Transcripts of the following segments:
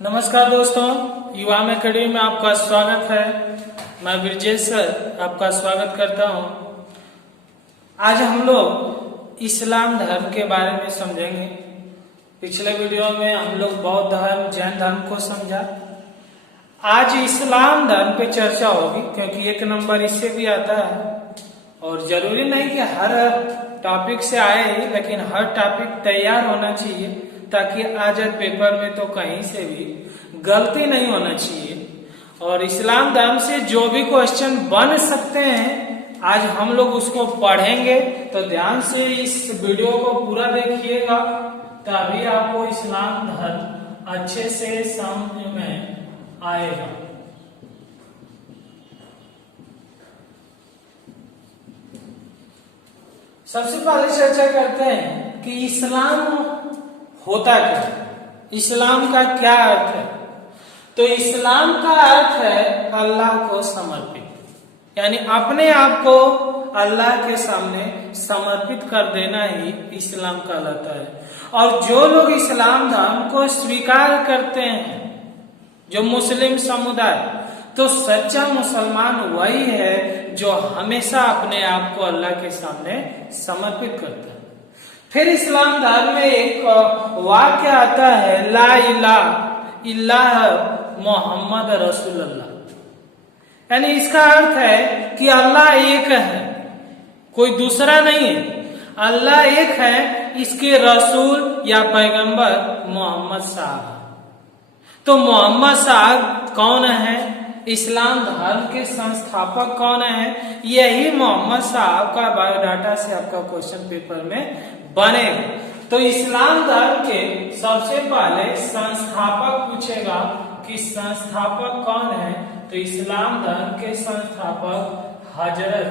नमस्कार दोस्तों, युवा में कड़ी में आपका स्वागत है। मैं ब्रजेश सर आपका स्वागत करता हूं। आज हम लोग इस्लाम धर्म के बारे में समझेंगे। पिछले वीडियो में हम लोग बौद्ध धर्म, जैन धर्म को समझा। आज इस्लाम धर्म पे चर्चा होगी क्योंकि एक नंबर इससे भी आता है और जरूरी नहीं कि हर टॉपिक से आए ही, लेकिन हर टॉपिक तैयार होना चाहिए ताकि आज पेपर में तो कहीं से भी गलती नहीं होना चाहिए। और इस्लाम धर्म से जो भी क्वेश्चन बन सकते हैं आज हम लोग उसको पढ़ेंगे, तो ध्यान से इस वीडियो को पूरा देखिएगा तभी आपको इस्लाम धर्म अच्छे से समझ में आएगा। सबसे पहले चर्चा करते हैं कि इस्लाम होता क्या, इस्लाम का क्या अर्थ है। तो इस्लाम का अर्थ है अल्लाह को समर्पित, यानी अपने आप को अल्लाह के सामने समर्पित कर देना ही इस्लाम कहलाता है। और जो लोग इस्लाम धर्म को स्वीकार करते हैं, जो मुस्लिम समुदाय, तो सच्चा मुसलमान वही है जो हमेशा अपने आप को अल्लाह के सामने समर्पित करता है। फिर इस्लाम धर्म में एक वाक्य आता है, ला इलाहा इल्लल्लाह मोहम्मद रसूलुल्लाह, यानी इसका अर्थ है कि अल्लाह एक है, कोई दूसरा नहीं है। अल्लाह एक है, इसके रसूल या पैगंबर मोहम्मद साहब। तो मोहम्मद साहब कौन है, इस्लाम धर्म के संस्थापक कौन है, यही मोहम्मद साहब का बायोडाटा से आपका क्वेश्चन पेपर में बनेगा। तो इस्लाम धर्म के सबसे पहले संस्थापक पूछेगा कि संस्थापक कौन है, तो इस्लाम धर्म के संस्थापक हजरत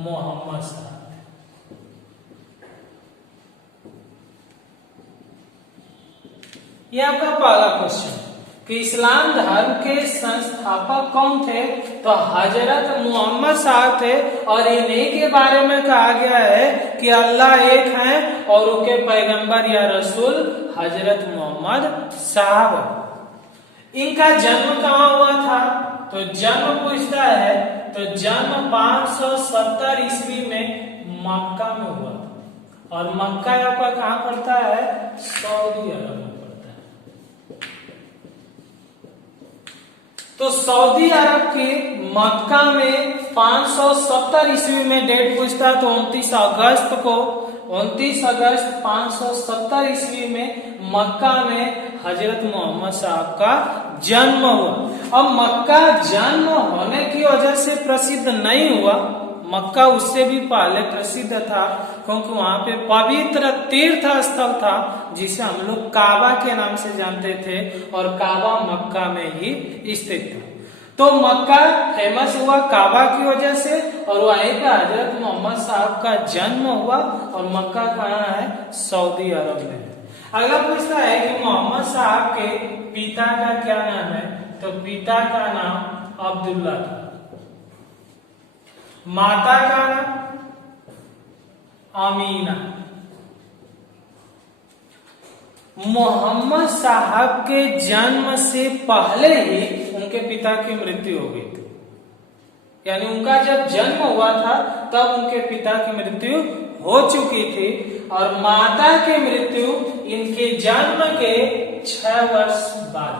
मोहम्मद साहब। ये आपका पहला क्वेश्चन कि इस्लाम धर्म के संस्थापक कौन थे, तो हजरत मोहम्मद साहब थे। और इन्हीं के बारे में कहा गया है कि अल्लाह एक है और उनके पैगंबर या रसूल हजरत मोहम्मद साहब। इनका जन्म कहाँ हुआ था, तो जन्म पूछता है, तो जन्म 570 ईस्वी में मक्का में हुआ था। और मक्का आपका कहाँ पड़ता है, सऊदी अरब में पड़ता है। तो सऊदी अरब के मक्का में 570 ईस्वी में डेट पूछता, तो 29 अगस्त 570 ईस्वी में मक्का में हजरत मोहम्मद साहब का जन्म हुआ। अब मक्का जन्म होने की वजह से प्रसिद्ध नहीं हुआ, मक्का उससे भी पहले प्रसिद्ध था क्योंकि वहां पे पवित्र तीर्थ स्थल था जिसे हम लोग काबा के नाम से जानते थे, और काबा मक्का में ही स्थित था। तो मक्का फेमस हुआ काबा की वजह से, और वहीं पे हजरत मोहम्मद साहब का जन्म हुआ। और मक्का कहाँ है, सऊदी अरब में। अगला पूछता है कि मोहम्मद साहब के पिता का क्या नाम है, तो पिता का नाम अब्दुल्ला था। माता का नाम अमीना। मोहम्मद साहब के जन्म से पहले ही उनके पिता की मृत्यु हो गई थी, यानी उनका जब जन्म हुआ था तब उनके पिता की मृत्यु हो चुकी थी। और माता की मृत्यु इनके जन्म के 6 वर्ष बाद,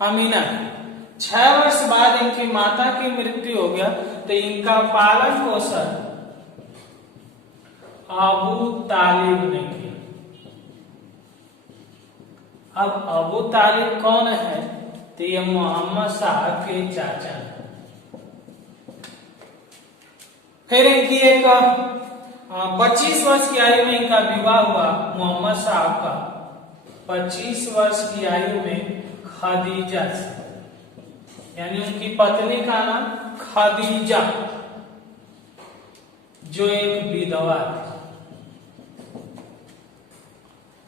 अमीना 6 वर्ष बाद इनकी माता की मृत्यु हो गया। तो इनका पालन पोषण अबू तालिब ने किया। अब अबू तालिब कौन है, तो ये मोहम्मद साहब के चाचा हैं। फिर इनकी एक 25 वर्ष की आयु में इनका विवाह हुआ। मोहम्मद साहब का 25 वर्ष की आयु में खदीजा से, यानी उनकी पत्नी का नाम खदीजा, जो एक विधवा थी।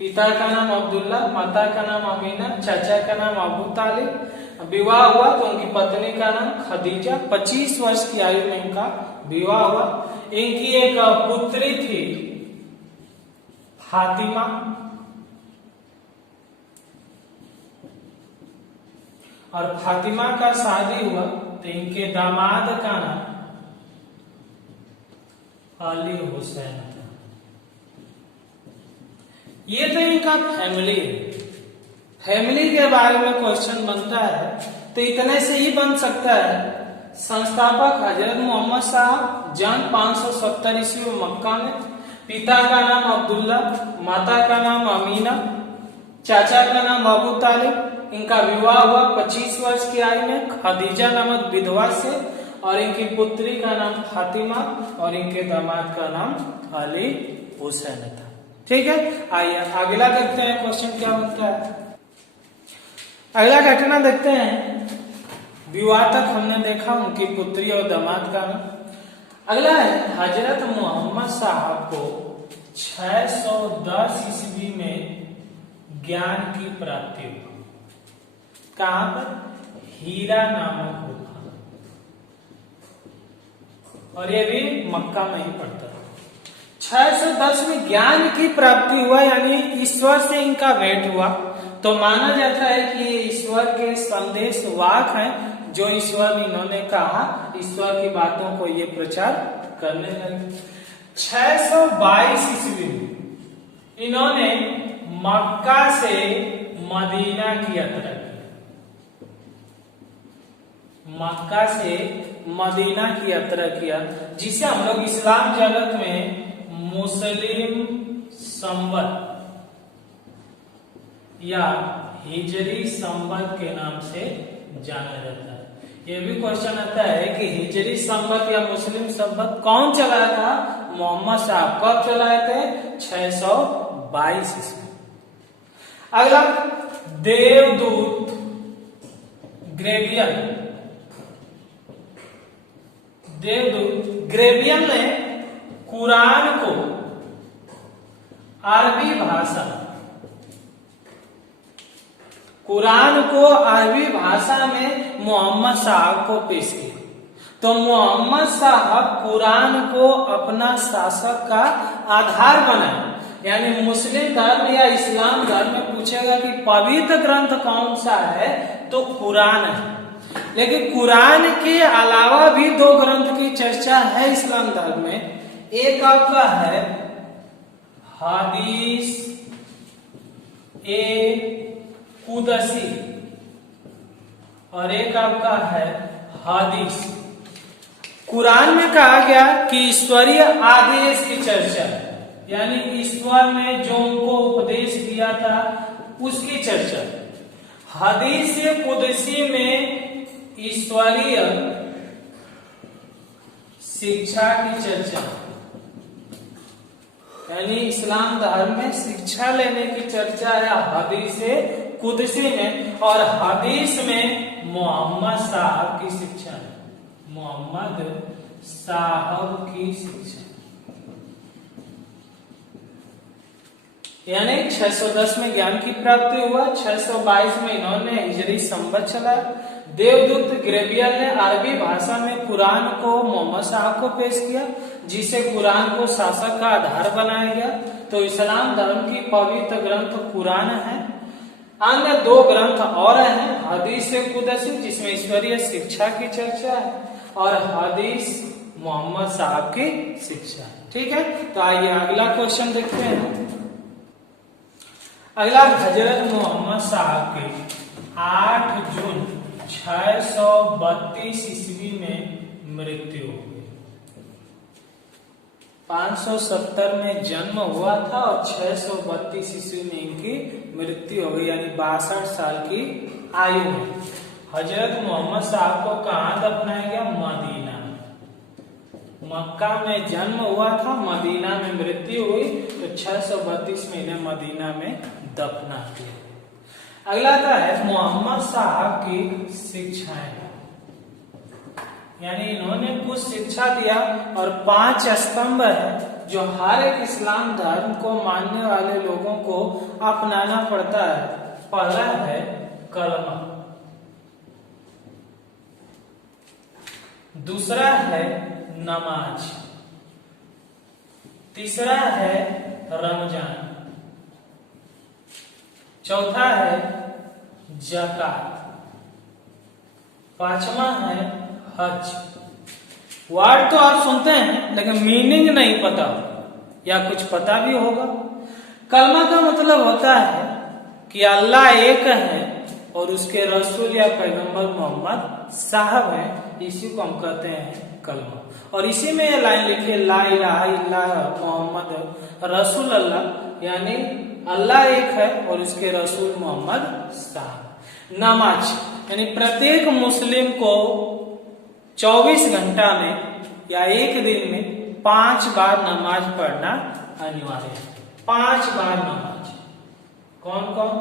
पिता का नाम अब्दुल्ला, माता का नाम अमीना, चाचा का नाम अबू तालिब। विवाह हुआ तो उनकी पत्नी का नाम खदीजा। 25 वर्ष की आयु में इनका विवाह हुआ। इनकी एक पुत्री थी फातिमा, और फातिमा का शादी हुआ तो इनके दामाद का नाम अली हुसैन था। ये तो इनका फैमिली है। फैमिली के बारे में क्वेश्चन बनता है तो इतने से ही बन सकता है। संस्थापक हजरत मोहम्मद साहब, जन्म 570 ईस्वी में मक्का में, पिता का नाम अब्दुल्ला, माता का नाम अमीना, चाचा का नाम अबू तालिब। इनका विवाह हुआ 25 वर्ष की आयु में खदीजा नामक विधवा से, और इनकी पुत्री का नाम फातिमा और इनके दामाद का नाम अली हुसैन था। ठीक है, आइए अगला देखते हैं क्वेश्चन क्या बनता है। अगला घटना देखते हैं। विवाह तक हमने देखा उनकी पुत्री और दामाद का नाम। अगला है हजरत मोहम्मद साहब को 610 ईस्वी में ज्ञान की प्राप्ति हुई। कहां पर? हीरा नामक गुफा, और ये भी मक्का में ही पड़ता है। 610 में ज्ञान की प्राप्ति हुआ, यानी ईश्वर से इनका भेंट हुआ। तो माना जाता है कि ये ईश्वर के संदेश वाहक हैं, जो ईश्वर इन्होंने कहा, ईश्वर की बातों को ये प्रचार करने लगे। 622 ईस्वी में इन्होंने मक्का से मदीना की यात्रा की। मक्का से मदीना की यात्रा किया, जिसे हम लोग इस्लाम जगत में मुस्लिम संवत या हिजरी संवत के नाम से जाना जाता है। यह भी क्वेश्चन आता है कि हिजरी संवत या मुस्लिम संवत कौन चलाया था? मोहम्मद साहब। कब चलाए थे? 622 ईस्वी। अगला देवदूत ग्रेवियन। देवदूत ग्रेवियन ने कुरान को अरबी भाषा में मोहम्मद साहब को पेश किया। तो मोहम्मद साहब कुरान को अपना शासक का आधार बनाए, यानी मुस्लिम धर्म या इस्लाम धर्म में पूछेगा कि पवित्र ग्रंथ कौन सा है, तो कुरान है। लेकिन कुरान के अलावा भी 2 ग्रंथ की चर्चा है इस्लाम धर्म में। एक आपका है हदीस कुदसी, और एक आपका है हदीस। कुरान में कहा गया कि ईश्वरीय आदेश की चर्चा है, यानी ईश्वर ने जो उनको उपदेश दिया था उसकी चर्चा। हदीस कुदसी में ईश्वरीय शिक्षा की चर्चा, यानी इस्लाम धर्म में शिक्षा लेने की चर्चा है हदीस कुदसी में। और हदीस में मोहम्मद साहब की शिक्षा है, मोहम्मद साहब की शिक्षा, यानी 610 में ज्ञान की प्राप्ति हुआ। 622 में इन्होंने हिजरी संवत चलाया। देवदूत ग्रेवियल ने अरबी भाषा में कुरान को मोहम्मद साहब को पेश किया, जिसे कुरान को शासक का आधार बनाया गया। तो इस्लाम धर्म की पवित्र ग्रंथ कुरान है। अन्य 2 ग्रंथ और हैं, हदीस कुदसी जिसमें ईश्वरीय शिक्षा की चर्चा है, और हदीस मोहम्मद साहब की शिक्षा है। ठीक है, तो आइए अगला क्वेश्चन देखते हैं। अगला हजरत मोहम्मद साहब की 8 जून 632 ईस्वी में मृत्यु हो गई। 570 में जन्म हुआ था और 632 ईस्वी में इनकी मृत्यु हो गई, यानी 62 साल की आयु में। हजरत मोहम्मद साहब को कहां दफनाया गया? मदीना। मक्का में जन्म हुआ था, मदीना में मृत्यु हुई, तो 632 में इन्हें मदीना में दफना किया। अगला आता है मोहम्मद साहब की शिक्षाएं, यानी इन्होंने कुछ शिक्षा दिया, और 5 स्तंभ है जो हर एक इस्लाम धर्म को मानने वाले लोगों को अपनाना पड़ता है। पहला है कलमा, दूसरा है नमाज, तीसरा है रमजान, चौथा है ज़कात, पांचवा है हज। वर्ड तो आप सुनते हैं लेकिन मीनिंग नहीं पता या कुछ पता भी होगा। कलमा का मतलब होता है कि अल्लाह एक है और उसके रसूल या पैगंबर मोहम्मद साहब हैं, इसी को हम कहते हैं कलमा। और इसी में ये लाइन लिखी ला इलाहा इल्लल्लाह मोहम्मद रसूल अल्लाह, यानी अल्लाह एक है और उसके रसूल मोहम्मद साहब। नमाज यानी प्रत्येक मुस्लिम को 24 घंटा में या एक दिन में 5 बार नमाज पढ़ना अनिवार्य है। 5 बार नमाज। कौन कौन?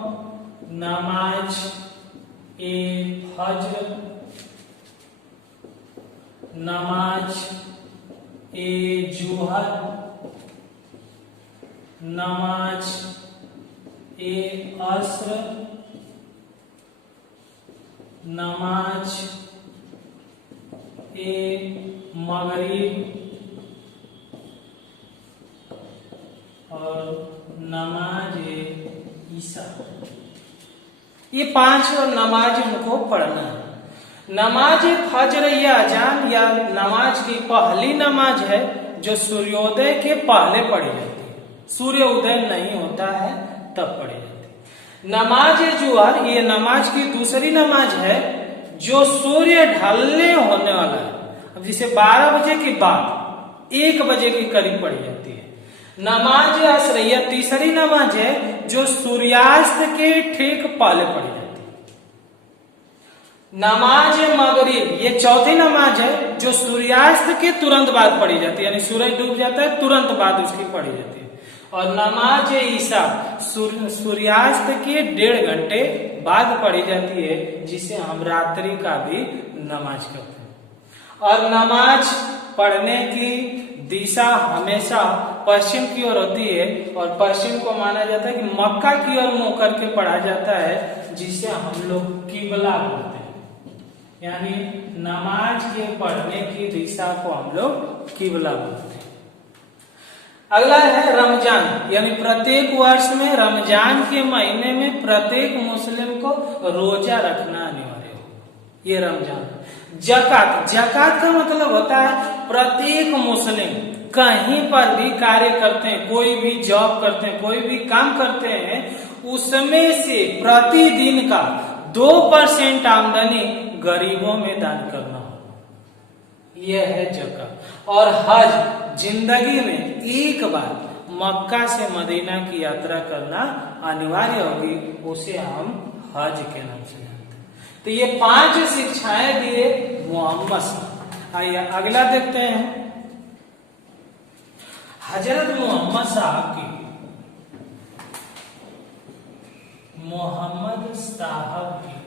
नमाज ए फज्र, नमाज ए जुहर, नमाज ए अस्र, नमाज ए मगरिब और नमाज ए ईशा। ये 5 नमाज उनको पढ़ना है। नमाज फज्र या अजान या नमाज की पहली नमाज है जो सूर्योदय के पहले पढ़ी जाती है, सूर्य उदय नहीं होता है तब पढ़ी जाती है। नमाज जुहर ये नमाज की दूसरी नमाज है जो सूर्य ढलने होने वाला है, अब जैसे 12 बजे के बाद 1 बजे के करीब पढ़ी जाती है। नमाज असर यह तीसरी नमाज है जो सूर्यास्त के ठीक पहले पढ़ी जाती है। नमाज मगरिब ये चौथी नमाज है जो सूर्यास्त के तुरंत बाद पढ़ी जाती है, यानी सूरज डूब जाता है तुरंत बाद उसकी पढ़ी जाती है। और नमाज ईशा सूर्यास्त के 1.5 घंटे बाद पढ़ी जाती है, जिसे हम रात्रि का भी नमाज कहते हैं। और नमाज पढ़ने की दिशा हमेशा पश्चिम की ओर होती है और पश्चिम को माना जाता है कि मक्का की ओर मुंह करके पढ़ा जाता है, जिसे हम लोग किबला बोलते हैं। यानी नमाज के पढ़ने की दिशा को हम लोग किबला बोलते हैं। अगला है रमजान, यानी प्रत्येक वर्ष में रमजान के महीने में प्रत्येक मुस्लिम को रोजा रखना अनिवार्य हो। ये रमजान। जकात, जकात का मतलब होता है प्रत्येक मुस्लिम कहीं पर भी कार्य करते हैं, कोई भी जॉब करते हैं, कोई भी काम करते हैं, उसमें से प्रतिदिन का 2% आमदनी गरीबों में दान करना हो। यह है जकात। और हज, जिंदगी में एक बार मक्का से मदीना की यात्रा करना अनिवार्य होगी, उसे हम हज के नाम से जानते हैं। तो ये 5 शिक्षाएं दिए मोहम्मद साहब। आइए अगला देखते हैं। हजरत मोहम्मद साहब की, मोहम्मद साहब की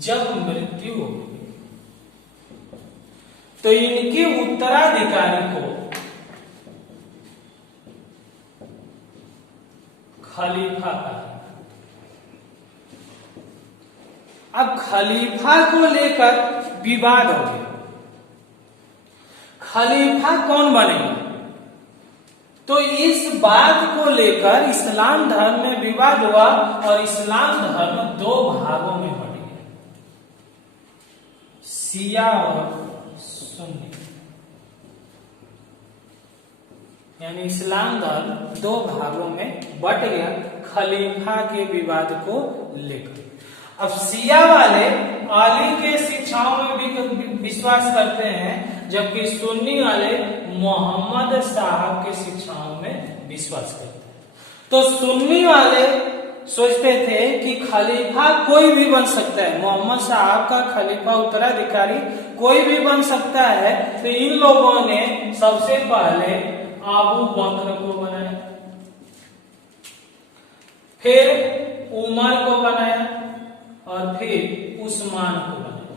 जब मृत्यु हो तो इनके उत्तराधिकारी को खलीफा कहा। अब खलीफा को लेकर विवाद हो गया। खलीफा कौन बनेगा? तो इस बात को लेकर इस्लाम धर्म में विवाद हुआ और इस्लाम धर्म 2 भागों में बट गया, शिया और सुन्नी। यानी इस्लाम धर्म 2 भागों में बट गया खलीफा के विवाद को लेकर। अब शिया वाले अली के शिक्षाओं में भी विश्वास करते हैं, जबकि सुन्नी वाले मोहम्मद साहब के शिक्षाओं में विश्वास करते हैं। तो सुन्नी वाले सोचते थे कि खलीफा कोई भी बन सकता है, मोहम्मद साहब का खलीफा उत्तराधिकारी कोई भी बन सकता है। तो इन लोगों ने सबसे पहले अबू बकर को बनाया, फिर उमर को बनाया और फिर उस्मान को बनाया।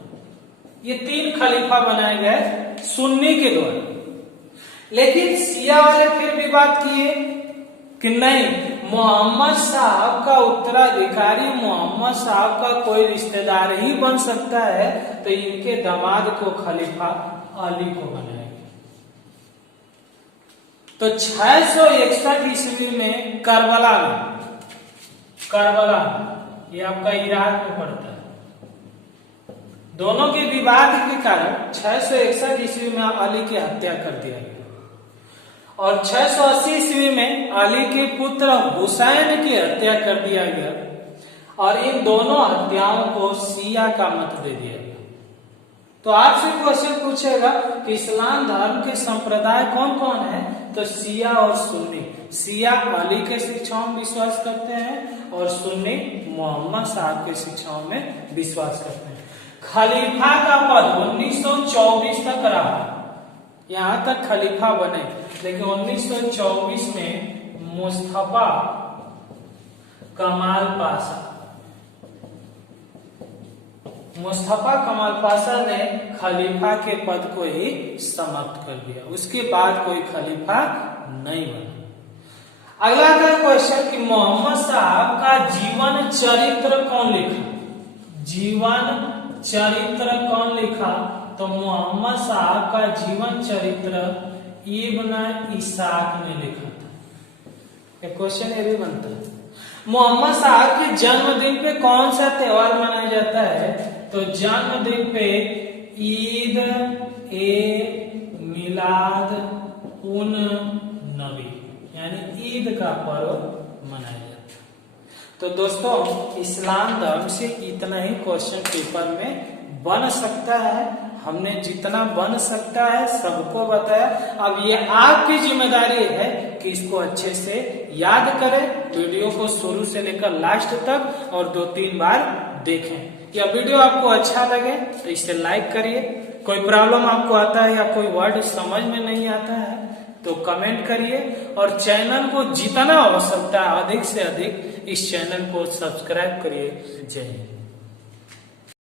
ये 3 खलीफा बनाए गए सुन्नी के द्वारा। लेकिन शिया वाले फिर विवाद किए कि नहीं, मोहम्मद साहब का उत्तराधिकारी मोहम्मद साहब का कोई रिश्तेदार ही बन सकता है, तो इनके दामाद को खलीफा अली को बनाएंगे। तो 661 ईस्वी में करबला ये आपका इराक में पड़ता है, दोनों के विवाद के कारण 661 ईस्वी में अली की हत्या कर दिया गया और 680 ईस्वी में अली के पुत्र हुसैन की हत्या कर दिया गया और इन दोनों हत्याओं को शिया का मत दे दिया गया। तो आपसे क्वेश्चन पूछेगा कि इस्लाम धर्म के संप्रदाय कौन कौन है, तो शिया और सुन्नी। शिया अली के शिक्षाओं में विश्वास करते हैं और सुन्नी मोहम्मद साहब के शिक्षाओं में विश्वास करते हैं। खलीफा का पद 1924 तक रहा, यहां तक खलीफा बने, लेकिन 1924 में मुस्तफा कमाल पाशा ने खलीफा के पद को ही समाप्त कर दिया। उसके बाद कोई खलीफा नहीं बना। अगला का क्वेश्चन कि मोहम्मद साहब का जीवन चरित्र कौन लिखा? जीवन चरित्र कौन लिखा? तो मोहम्मद साहब का जीवन चरित्र इब्न इसाक ने लिखा था। एक क्वेश्चन ये भी बनता है, मोहम्मद साहब के जन्मदिन पे कौन सा त्योहार मनाया जाता है? तो जन्मदिन पे ईद ए मिलाद उन नबी यानी ईद का पर्व मनाया जाता है। तो दोस्तों, इस्लाम धर्म से इतना ही क्वेश्चन पेपर में बन सकता है। हमने जितना बन सकता है सबको बताया। अब ये आपकी जिम्मेदारी है कि इसको अच्छे से याद करें, वीडियो को शुरू से लेकर लास्ट तक और 2-3 बार देखें। या वीडियो आपको अच्छा लगे तो इसे लाइक करिए। कोई प्रॉब्लम आपको आता है या कोई वर्ड समझ में नहीं आता है तो कमेंट करिए और चैनल को जितना आवश्यकता है अधिक से अधिक इस चैनल को सब्सक्राइब करिए। जय हिंद।